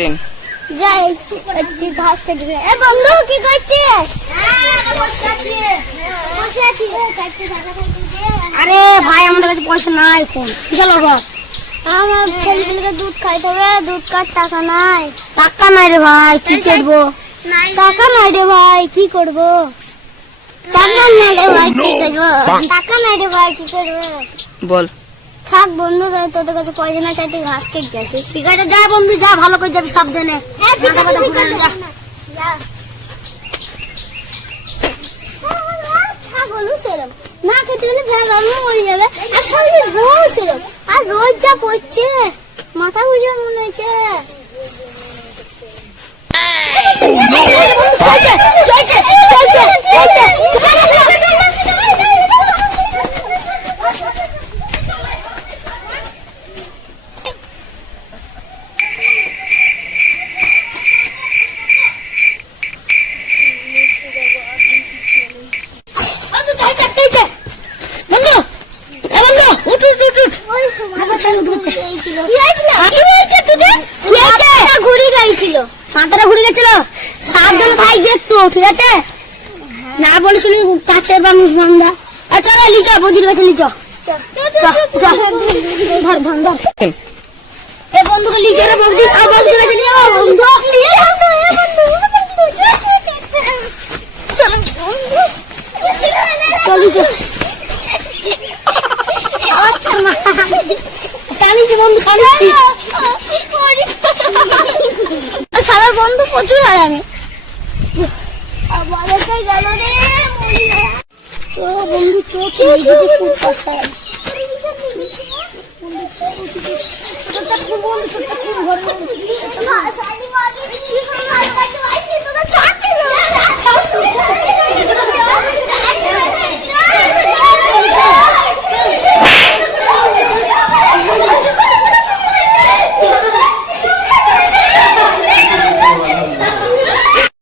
করতেছেন? যাই একটু ঘাস কেটে দে। এ বন্ধু কি করছিস? আরে ভাই আমাদের কাছে পয়সা নাই এখন চলো আমার ছেলেগুলোকে দুধ খাইতে হবে, দুধ কার টাকা নাই। টাকা নাই রে ভাই কি করবো টাকা নাই রে ভাই কি করবো? টাকা নাই রে ভাই কি করবো? টাকা নাই রে ভাই কি করবো? বল। থাক বন্ধু, তোদের কাছে পয়সা না, চাইতে ঘাস কেটে গেছে। ঠিক আছে যা বন্ধু যা, ভালো করে যাবি সাবধানে। ছাগলও সেরম না খেতে গেলে ভেঙে মরে যাবে। আর সঙ্গে বউ সেরম, আর রোজ যা পড়ছে মাথা বুঝে মনে হয়েছে। মাথাটা ঘুরে গেছিল, সাবধানে থাকবে একটু ঠিক আছে? না বলে শুনি কাছের মানুষ বান্ধা। আচ্ছা লিচ বদির কাছে লিচ ধর ধর ধর এ বন্ধুকে লিচে রে বৌদি, বৌদির কাছে নিয়ে বন্ধু চলি কানিছি বন্ধু কানিছি সারা বন্ধু প্রচুর হয়। আমি বন্ধু চোখ খুব কথা